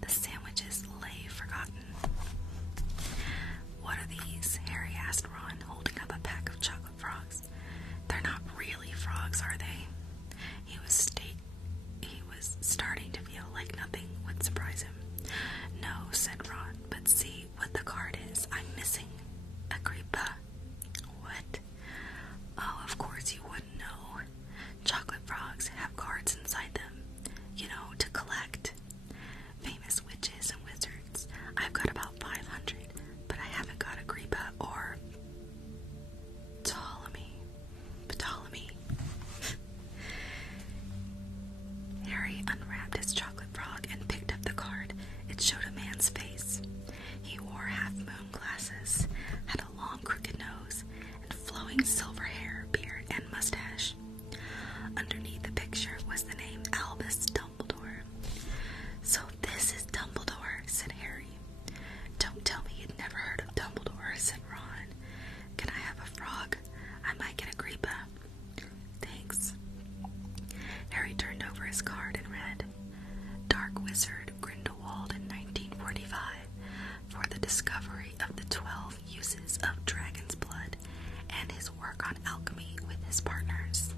The sandwiches lay forgotten. "What are these?" Harry asked Ron, holding up a pack of chocolate frogs. "They're not really frogs, are they?" He was starting to feel like nothing would surprise him. "No," said Ron, "but see what the card is. I'm missing Agrippa." "What?" "Oh, of course you wouldn't know. Chocolate frogs have cards inside them, you know, to collect. Famous witches and wizards. I've got about 500, but I haven't got Agrippa or Ptolemy. Harry unwrapped his chocolate frog and picked up the card. It showed a man's face. He wore half-moon glasses, had a long crooked nose, and flowing silver hair, beard, and mustache. Underneath the picture was the name Albus Dumbledore. "So this is Dumbledore," said Harry. "Don't tell me you'd never heard of Dumbledore," said Ron. "Can I have a frog? I might get Agrippa." "Thanks." Harry turned over his card and read, "Dark Wizard Grindelwald in 1945 for the discovery of the 12 uses of dragon's blood and his work on alchemy with his partners.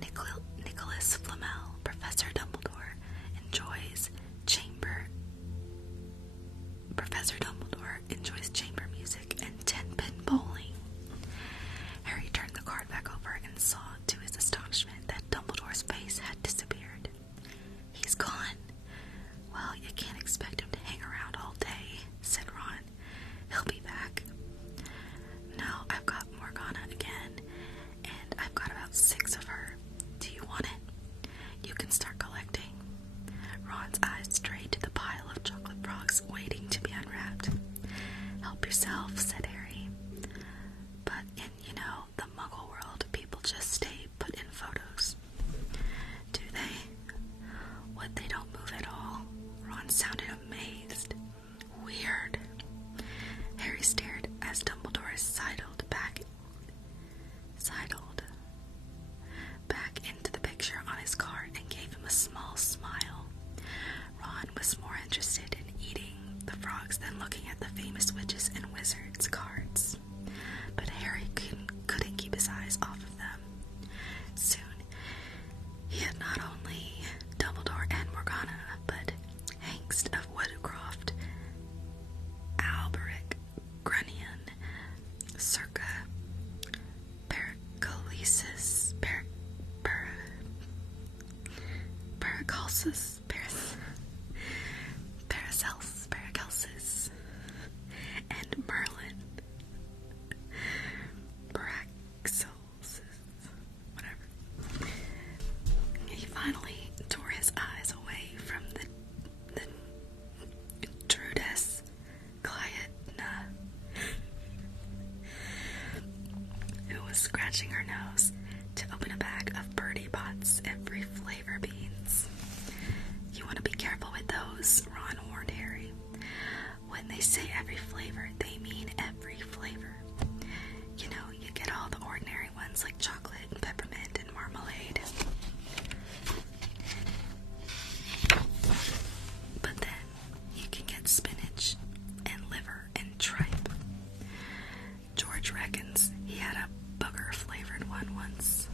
Nicholas Flamel, Professor Dumbledore, enjoys chamber music and 10-pin bowling." Harry turned the card back over and saw, to his astonishment, that Dumbledore's face had disappeared. "He's gone." "Well, you can't expect him to hang around all day," said Ron. "He'll be back." "No, I've got Morgana again, and I've got about 6 of her. Do you want it? You can start collecting." Ron's eyes strayed to the pile of chocolate frogs waiting to be unwrapped. "Help yourself," said Harry. "But in, the Muggle world, people just stay put in photos." "Do they? What, they don't move at all?" Ron sounded amazed. "Weird." Harry stared as Dumbledore sidled back into the picture on his card and gave him a small smile. Ron was more interested in eating the frogs than looking at the famous witches and wizards cards, but Harry couldn't keep his eyes off of them. Soon, he had not only Dumbledore and Morgana, but Hengst of Woodcroft, Alberic, Grunion, Circa, Paracelsus, Paracelsus, and Merlin. was scratching her nose to open a bag of Birdie Pot's every flavor beans. You want to be careful with those, Ron warned Harry. When they say every flavor, they mean every flavor. You know, you get all the ordinary ones like chocolate and peppermint and marmalade. But then you can get spinach and liver and tripe. George reckons he had a booger-flavored one once.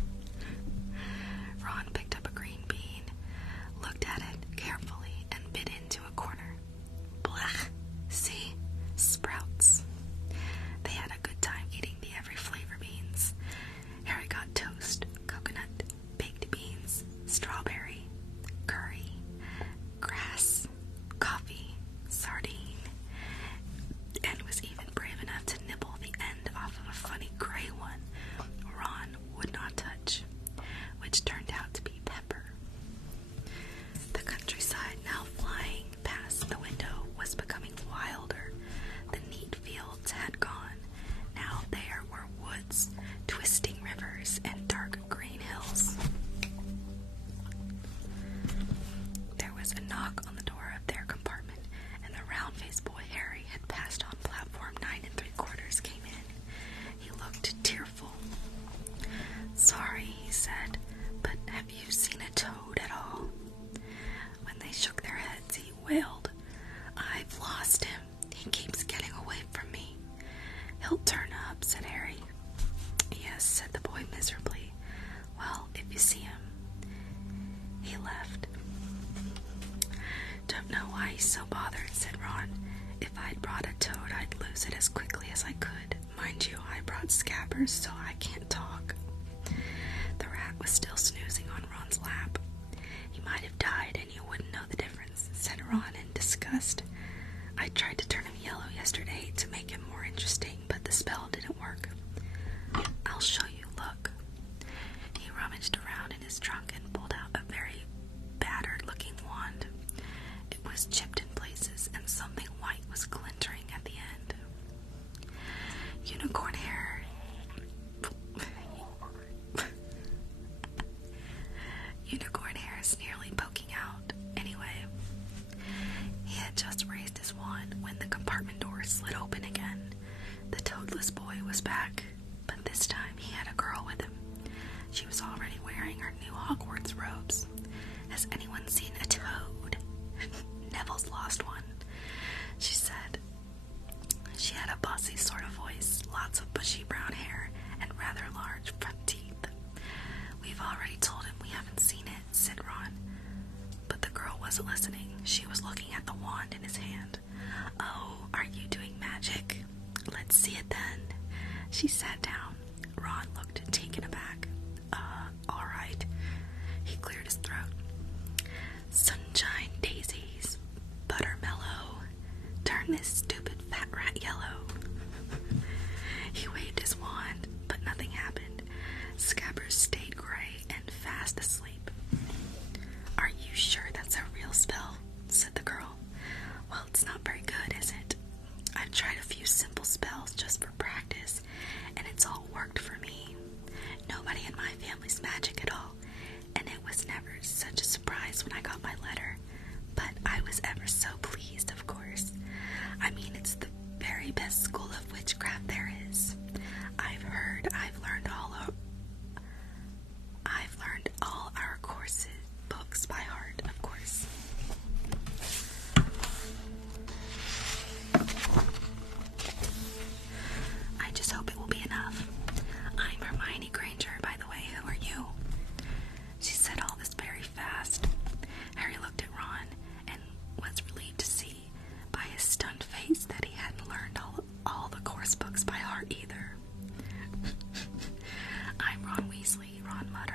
Ron picked up a green bean, looked at it carefully, and bit into a corner. Blech! See? Sprouts. They had a good time eating the every flavor beans. Harry got toast, coconut, baked beans, strawberry, curry, grass, coffee, sardine, and was even brave enough to nibble the end off of a funny gray one Ron would not touch, which turned out to be pepper. The countryside, now flying past the window, was becoming wilder. The neat fields had gone. Now there were woods, twisting rivers, and dark green hills. There was a knock on the door of their compartment, and the round-faced boy Harry had passed on platform 9 3/4 came in. He looked tearful. Sorry, he said, but have you seen a toad at all? When they shook their heads, he wailed, I've lost him. He keeps getting away from me. He'll turn up, said Harry. Yes, said the boy miserably. Well, if you see him. He left. Don't know why he's so bothered, said Ron. If I'd brought a toad, I'd lose it as quickly as I could. Mind you, I brought scabbers, so I can't talk. The rat was still snoozing on Ron's lap. He might have died and you wouldn't know the difference, said Ron in disgust. I tried to turn him yellow yesterday to make him more interesting, but the spell didn't work. I'll show you, look. He rummaged around in his trunk and pulled out a very battered-looking wand. It was chipped in places, and something white was glintering at the end. Unicorn hair. Unicorn hair is nearly poking out. Anyway, he had just raised his wand when the compartment door slid open again. The toadless boy was back, but this time he had a girl with him. She was already wearing her new Hogwarts robes. Has anyone seen a toad? Neville's lost one, she said. She had a bossy sort of voice, lots of bushy brown hair, and rather large front teeth. We've already told him we haven't seen it, said Ron. But the girl wasn't listening. She was looking at the wand in his hand. Oh, are you doing magic? Let's see it then. She sat down. Ron looked taken aback. All right. He cleared his throat. Sunshine daisies, buttermellow, turn this stupid fat rat yellow. He waved his wand, but nothing happened. Scabbers stayed gray and fast asleep. Are you sure that's a real spell? Said the girl. Well, it's not very good, is it? I've tried a few simple spells just for practice, and it's all worked for me. Nobody in my family's magic at all, and it was never such a surprise when I got my letter. But I was ever so pleased, of course. I mean, it's the very best school of witchcraft there is. I've learned all our courses, books by heart, of course. I just hope it will be enough. I'm Hermione Granger, by the way. Who are you? She said all this very fast. Harry looked at Ron and was relieved to see by his stunned face that he hadn't learned all the course books by heart either. I'm Ron Weasley, Ron muttered.